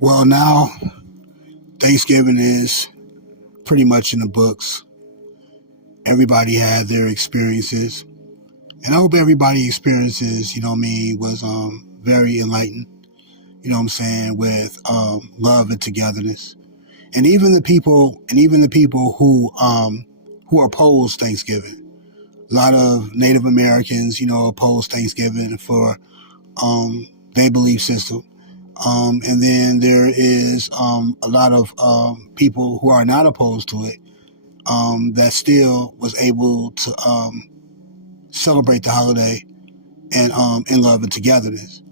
Well, now Thanksgiving is pretty much in the books. Everybody had their experiences, and I hope everybody experiences, was very enlightened. You know what I'm saying, with love and togetherness, and even the people who oppose Thanksgiving. A lot of Native Americans, oppose Thanksgiving for their belief system. And then there is a lot of people who are not opposed to it that still was able to celebrate the holiday and in love and togetherness.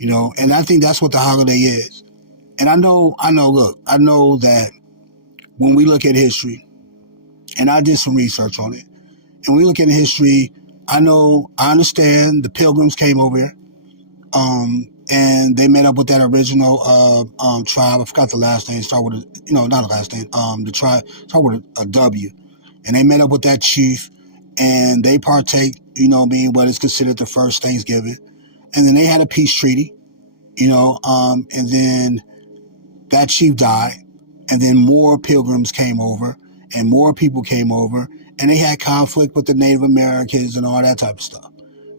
And I think that's what the holiday is. And look, I know that when we look at history, and I did some research on it, and we look at history, I understand the Pilgrims came over here. And they met up with that original tribe. I forgot the last name. Start with not the last name. The tribe start with a W, and they met up with that chief, and they partake. Being what is considered the first Thanksgiving, and then they had a peace treaty. And then that chief died, and then more pilgrims came over, and more people came over, and they had conflict with the Native Americans and all that type of stuff,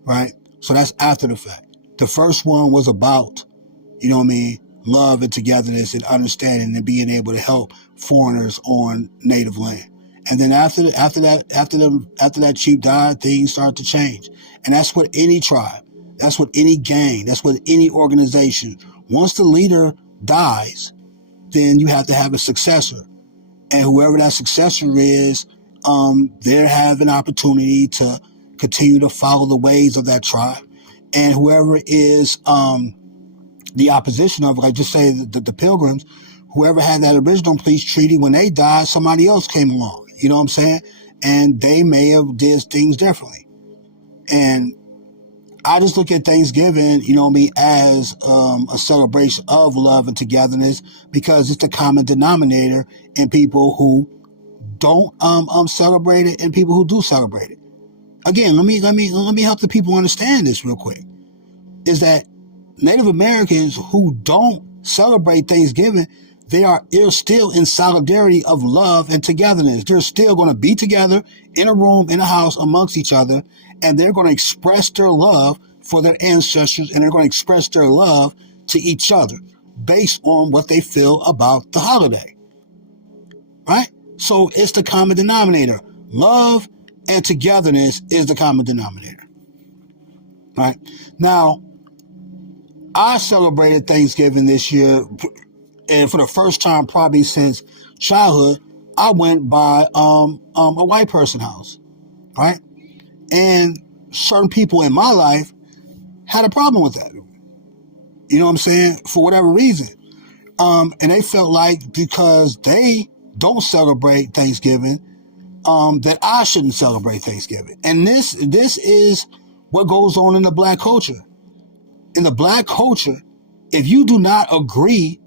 right? So that's after the fact. The first one was about, love and togetherness and understanding and being able to help foreigners on native land. And then after that chief died, things started to change. And that's what any tribe, that's what any gang, that's what any organization. Once the leader dies, then you have to have a successor. And whoever that successor is, they have an opportunity to continue to follow the ways of that tribe. And whoever is the opposition of, like just say the Pilgrims, whoever had that original peace treaty, when they died, somebody else came along. You know what I'm saying? And they may have did things differently. And I just look at Thanksgiving, as a celebration of love and togetherness, because it's the common denominator in people who don't celebrate it and people who do celebrate it. Again, let me help the people understand this real quick. Is that Native Americans who don't celebrate Thanksgiving, they're still in solidarity of love and togetherness. They're still going to be together in a room, in a house, amongst each other, and they're going to express their love for their ancestors, and they're going to express their love to each other based on what they feel about the holiday. Right? So it's the common denominator. Love and togetherness is the common denominator. Right? Now, I celebrated Thanksgiving this year, and for the first time probably since childhood, I went by a white person's house, right? And certain people in my life had a problem with that. You know what I'm saying? For whatever reason. And they felt like because they don't celebrate Thanksgiving, that I shouldn't celebrate Thanksgiving. And this is what goes on in the black culture. In the black culture, if you do not agree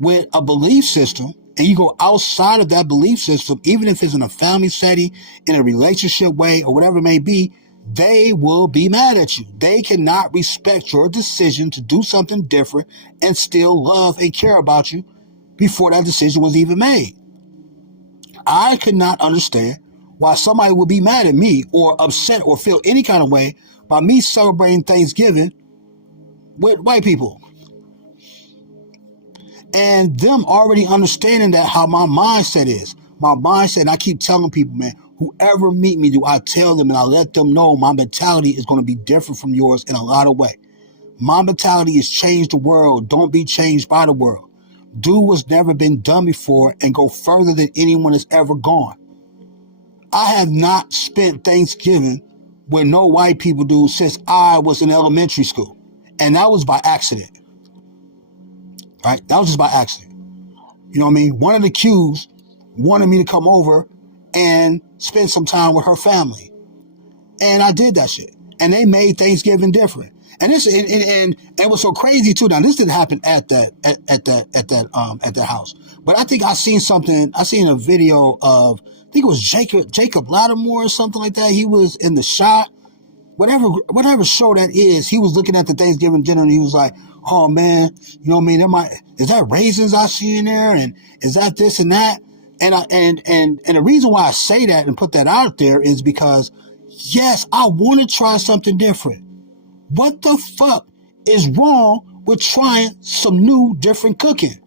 with a belief system and you go outside of that belief system, even if it's in a family setting, in a relationship way, or whatever it may be, they will be mad at you. They cannot respect your decision to do something different and still love and care about you before that decision was even made. I could not understand why somebody would be mad at me or upset or feel any kind of way by me celebrating Thanksgiving with white people. And them already understanding that how my mindset is. My mindset, and I keep telling people, man, whoever meet me, I tell them and I let them know my mentality is going to be different from yours in a lot of ways. My mentality is change the world. Don't be changed by the world. Do what's never been done before and go further than anyone has ever gone. I have not spent Thanksgiving with no white people, dude, since I was in elementary school. And that was by accident. Right? That was just by accident. You know what I mean? One of the Qs wanted me to come over and spend some time with her family. And I did that shit. And they made Thanksgiving different. And this and it was so crazy too. Now this didn't happen at that house. But I think I seen a video of, I think it was Jacob Lattimore or something like that. He was in the shot. Whatever show that is, he was looking at the Thanksgiving dinner and he was like, oh man, you know what I mean? Is that raisins I see in there? And is that this and that? And the reason why I say that and put that out there is because, yes, I want to try something different. What the fuck is wrong with trying some new, different cooking?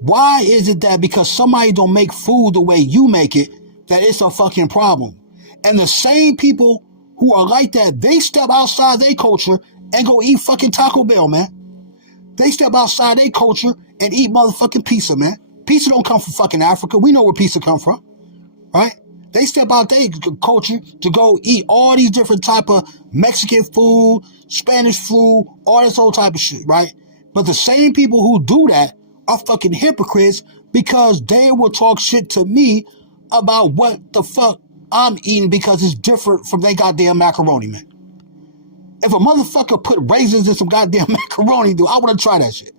Why is it that because somebody don't make food the way you make it, that it's a fucking problem? And the same people who are like that, they step outside their culture and go eat fucking Taco Bell, man. They step outside their culture and eat motherfucking pizza, man. Pizza don't come from fucking Africa. We know where pizza come from, right? They step out their culture to go eat all these different type of Mexican food, Spanish food, all this old type of shit, right? But the same people who do that are fucking hypocrites because they will talk shit to me about what the fuck I'm eating because it's different from their goddamn macaroni, man. If a motherfucker put raisins in some goddamn macaroni, dude, I want to try that shit.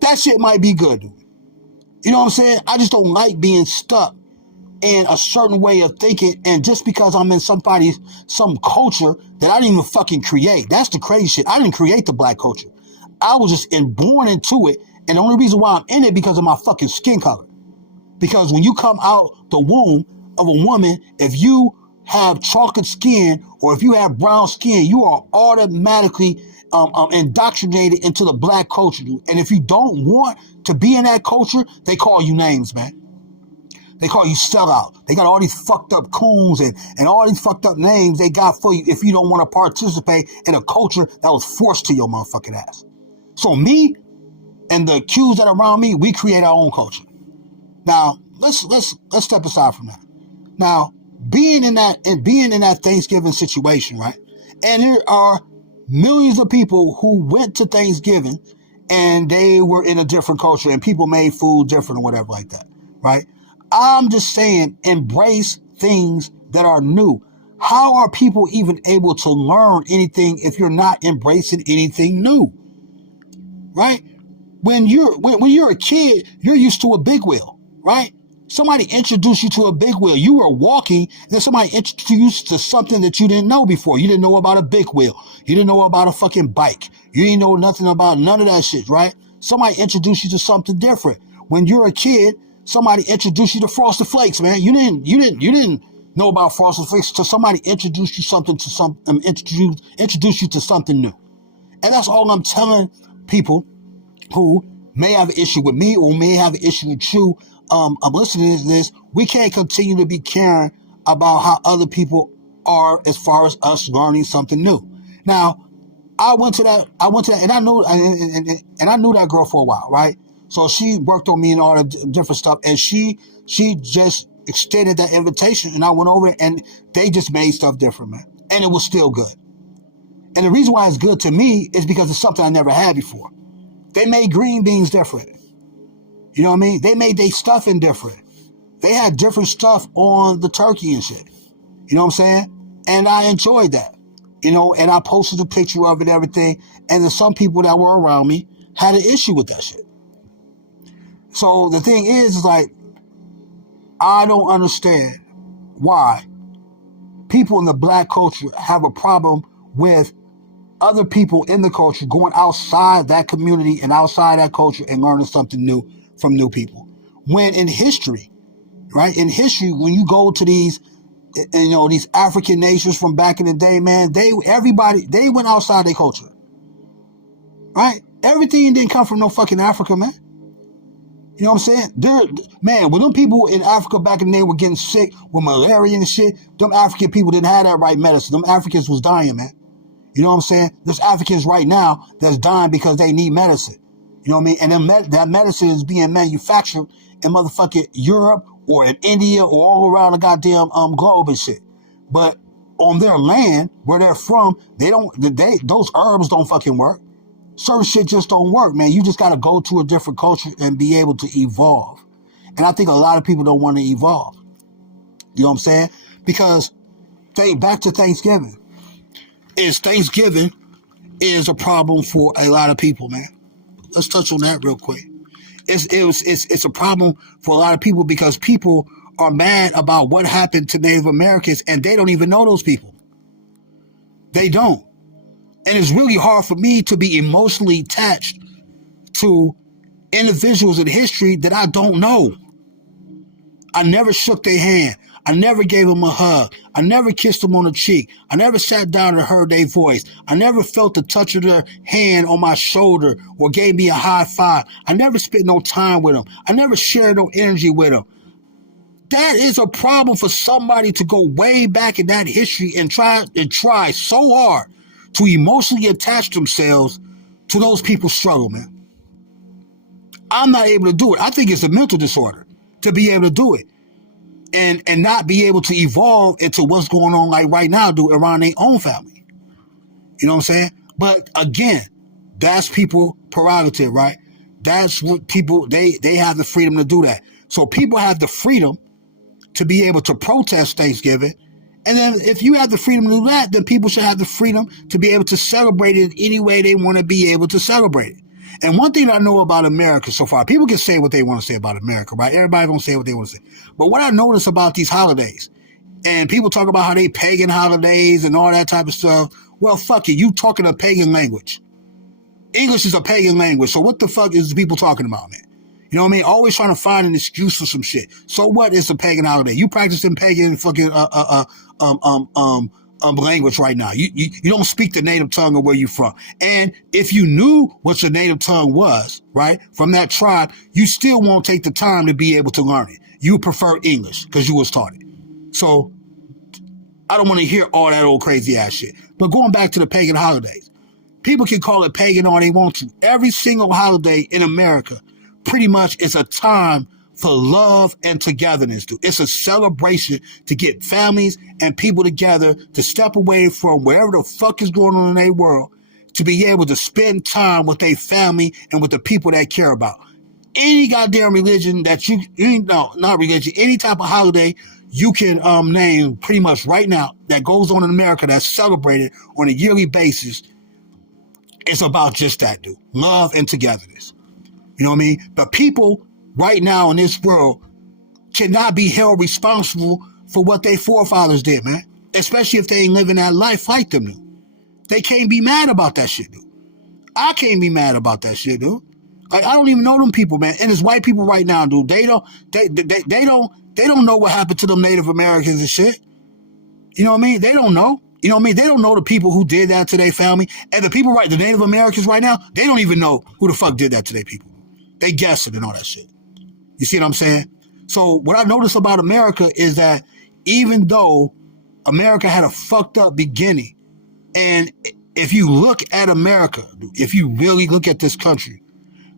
That shit might be good, dude. You know what I'm saying? I just don't like being stuck in a certain way of thinking, and just because I'm in some culture that I didn't even fucking create. That's the crazy shit. I didn't create the black culture. I was just born into it, and the only reason why I'm in it because of my fucking skin color. Because when you come out the womb of a woman, if you have chocolate skin or if you have brown skin, you are automatically indoctrinated into the black culture. And if you don't want to be in that culture, they call you names, man. They call you sellout. They got all these fucked up coons and all these fucked up names they got for you if you don't want to participate in a culture that was forced to your motherfucking ass. So me and the Qs that are around me, we create our own culture. Now, let's step aside from that. Now, being in that Thanksgiving situation, right? And there are millions of people who went to Thanksgiving and they were in a different culture and people made food different or whatever like that, right? I'm just saying, embrace things that are new. How are people even able to learn anything if you're not embracing anything new, right? When you're a kid, you're used to a big wheel, right? Somebody introduced you to a big wheel. You were walking, and then somebody introduced you to something that you didn't know before. You didn't know about a big wheel. You didn't know about a fucking bike. You didn't know nothing about none of that shit, right? Somebody introduced you to something different. When you're a kid, somebody introduced you to Frosted Flakes, man. You didn't know about Frosted Flakes until somebody introduced you introduced you to something new. And that's all I'm telling people who may have an issue with me or may have an issue with you. I'm listening to this. We can't continue to be caring about how other people are as far as us learning something new. Now, I went to that, and I knew, and I knew that girl for a while, right? So she worked on me and all the different stuff, and she just extended that invitation, and I went over and they just made stuff different, man, and it was still good. And the reason why it's good to me is because it's something I never had before. They made green beans different. You know what I mean? They made their stuffing different. They had different stuff on the turkey and shit. You know what I'm saying? And I enjoyed that. You know, and I posted a picture of it and everything. And there's some people that were around me had an issue with that shit. So the thing is like, I don't understand why people in the black culture have a problem with other people in the culture going outside that community and outside that culture and learning something new from new people. When in history, right? In history, when you go to these, you know, these African nations from back in the day, man, they went outside their culture, right? Everything didn't come from no fucking Africa, man. You know what I'm saying? Man, when them people in Africa back in the day were getting sick with malaria and shit, them African people didn't have that right medicine. Them Africans was dying, man. You know what I'm saying? There's Africans right now that's dying because they need medicine. You know what I mean? And then that medicine is being manufactured in motherfucking Europe or in India or all around the goddamn globe and shit. But on their land, where they're from, those herbs don't fucking work. Certain shit just don't work, man. You just got to go to a different culture and be able to evolve. And I think a lot of people don't want to evolve. You know what I'm saying? Because back to Thanksgiving. Thanksgiving is a problem for a lot of people, man. Let's touch on that real quick. It's a problem for a lot of people because people are mad about what happened to Native Americans and they don't even know those people. They don't. And it's really hard for me to be emotionally attached to individuals in history that I don't know. I never shook their hand. I never gave them a hug. I never kissed them on the cheek. I never sat down and heard their voice. I never felt the touch of their hand on my shoulder or gave me a high five. I never spent no time with them. I never shared no energy with them. That is a problem for somebody to go way back in that history and try so hard to emotionally attach themselves to those people's struggle, man. I'm not able to do it. I think it's a mental disorder to be able to do it and not be able to evolve into what's going on like right now, dude, around their own family. You know what I'm saying? But again, that's people prerogative, right? That's what people, they have the freedom to do that. So people have the freedom to be able to protest Thanksgiving. And then if you have the freedom to do that, then people should have the freedom to be able to celebrate it any way they want to be able to celebrate it. And one thing I know about America so far, people can say what they want to say about America, right? Everybody gonna say what they want to say. But what I notice about these holidays, and people talk about how they pagan holidays and all that type of stuff. Well, fuck it, you talking a pagan language. English is a pagan language, so what the fuck is people talking about, man? You know what I mean? Always trying to find an excuse for some shit. So what is a pagan holiday? You practicing pagan fucking language right now. You don't speak the native tongue of where you're from. And if you knew what your native tongue was, right, from that tribe, you still won't take the time to be able to learn it. You prefer English because you was taught it. So I don't want to hear all that old crazy ass shit. But going back to the pagan holidays, people can call it pagan all they want to. Every single holiday in America pretty much is a time for love and togetherness. It's a celebration to get families and people together to step away from wherever the fuck is going on in their world to be able to spend time with their family and with the people they care about. Any goddamn religion that not religion, any type of holiday you can name pretty much right now that goes on in America that's celebrated on a yearly basis, it's about just that, dude. Love and togetherness. You know what I mean? But people right now in this world cannot be held responsible for what their forefathers did, man. Especially if they ain't living that life like them, dude. They can't be mad about that shit, dude. I can't be mad about that shit, dude. Like, I don't even know them people, man. And it's white people right now, dude. They don't know what happened to them Native Americans and shit. You know what I mean? They don't know. You know what I mean? They don't know the people who did that to their family. And the people the Native Americans right now, they don't even know who the fuck did that to their people. They guessing and all that shit. You see what I'm saying? So what I notice about America is that even though America had a fucked up beginning, and if you look at America, if you really look at this country,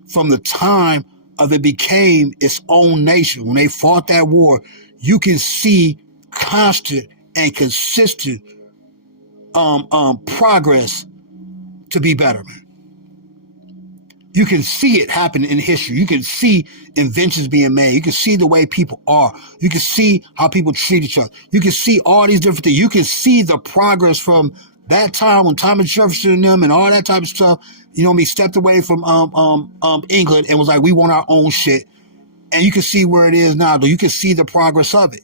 from the time of it became its own nation, when they fought that war, you can see constant and consistent progress to be better, man. You can see it happen in history. You can see inventions being made. You can see the way people are. You can see how people treat each other. You can see all these different things. You can see the progress from that time when Thomas Jefferson and them and all that type of stuff, you know what I mean, stepped away from England and was like, we want our own shit. And you can see where it is now, though. You can see the progress of it.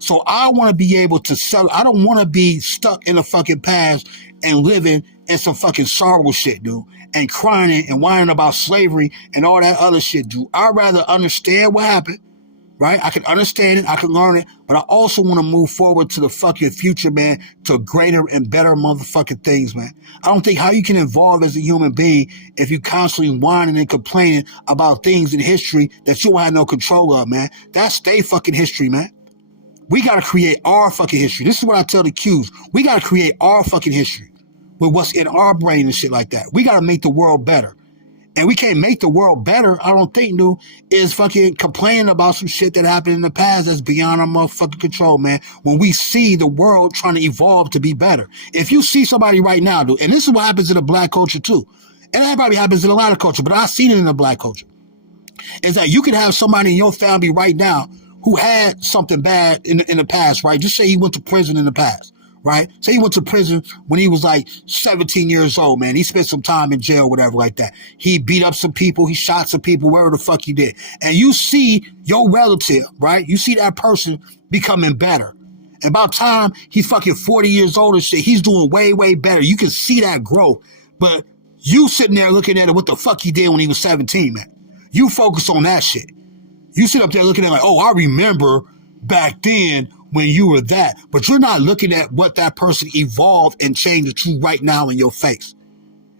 So I want to be able to sell. I don't want to be stuck in the fucking past and living in some fucking sorrow shit, dude, and crying and whining about slavery and all that other shit, dude. I'd rather understand what happened, right? I can understand it, I can learn it, but I also want to move forward to the fucking future, man, to greater and better motherfucking things, man. I don't think how you can evolve as a human being if you constantly whining and complaining about things in history that you don't have no control of, man. That's their fucking history, man. We got to create our fucking history. This is what I tell the Qs. We got to create our fucking history with what's in our brain and shit like that. We got to make the world better. And we can't make the world better, I don't think, dude, is fucking complaining about some shit that happened in the past that's beyond our motherfucking control, man. When we see the world trying to evolve to be better. If you see somebody right now, dude, and this is what happens in the black culture too, and that probably happens in a lot of culture, but I've seen it in the black culture, is that you could have somebody in your family right now who had something bad in the past, right? Just say he went to prison in the past, right? Say he went to prison when he was like 17 years old, man. He spent some time in jail, whatever like that. He beat up some people. He shot some people, whatever the fuck he did. And you see your relative, right? You see that person becoming better. And about time he's fucking 40 years old and shit, he's doing way, way better. You can see that growth. But you sitting there looking at it, what the fuck he did when he was 17, man. You focus on that shit. You sit up there looking at like, oh, I remember back then when you were that. But you're not looking at what that person evolved and changed to right now in your face.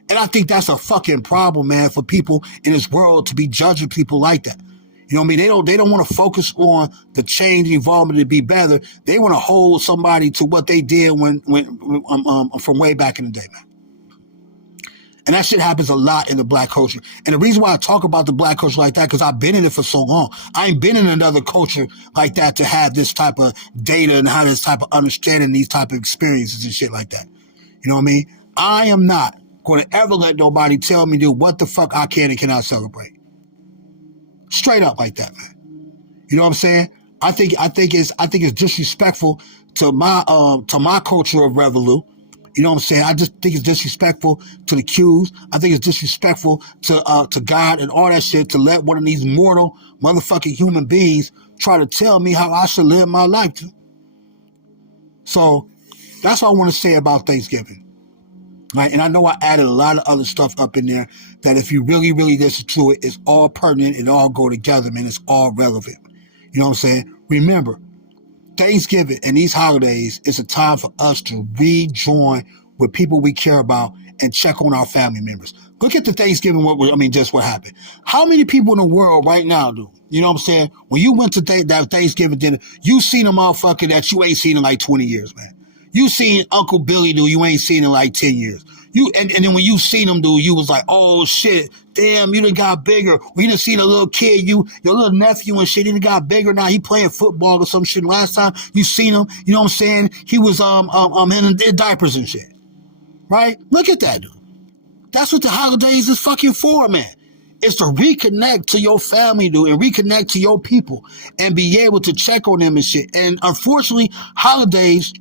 And I think that's a fucking problem, man, for people in this world to be judging people like that. You know what I mean? They don't want to focus on the change and evolvement to be better. They want to hold somebody to what they did when from way back in the day, man. And that shit happens a lot in the black culture. And the reason why I talk about the black culture like that, because I've been in it for so long. I ain't been in another culture like that to have this type of data and have this type of understanding, these type of experiences and shit like that. You know what I mean? I am not going to ever let nobody tell me, dude, what the fuck I can and cannot celebrate. Straight up like that, man. You know what I'm saying? I think it's disrespectful to my culture of Revolut. You know what I'm saying? I just think it's disrespectful to the Qs. I think it's disrespectful to God and all that shit to let one of these mortal motherfucking human beings try to tell me how I should live my life. So that's what I want to say about Thanksgiving. Right? And I know I added a lot of other stuff up in there that if you really, really listen to it, it's all pertinent and all go together, man. It's all relevant. You know what I'm saying? Remember, Thanksgiving and these holidays is a time for us to rejoin with people we care about and check on our family members. Look at the Thanksgiving, just what happened. How many people in the world right now, dude? You know what I'm saying? When you went to that Thanksgiving dinner, you seen a motherfucker that you ain't seen in like 20 years, man. You seen Uncle Billy, dude, you ain't seen in like 10 years. And then when you seen him, dude, you was like, oh, shit, damn, you done got bigger. Or you done seen a little kid, your little nephew and shit, he done got bigger now. He playing football or some shit. Last time you seen him, you know what I'm saying? He was in diapers and shit, right? Look at that, dude. That's what the holidays is fucking for, man. It's to reconnect to your family, dude, and reconnect to your people and be able to check on them and shit. And unfortunately, holidays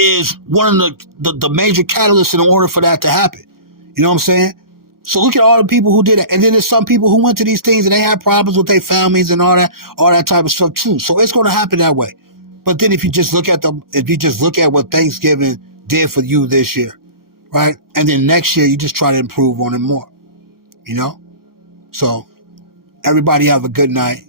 is one of the major catalysts in order for that to happen. You know what I'm saying? So look at all the people who did it. And then there's some people who went to these things and they had problems with their families and all that type of stuff too. So it's going to happen that way. But then if you just look at what Thanksgiving did for you this year, right? And then next year you just try to improve on it more, you know? So everybody have a good night.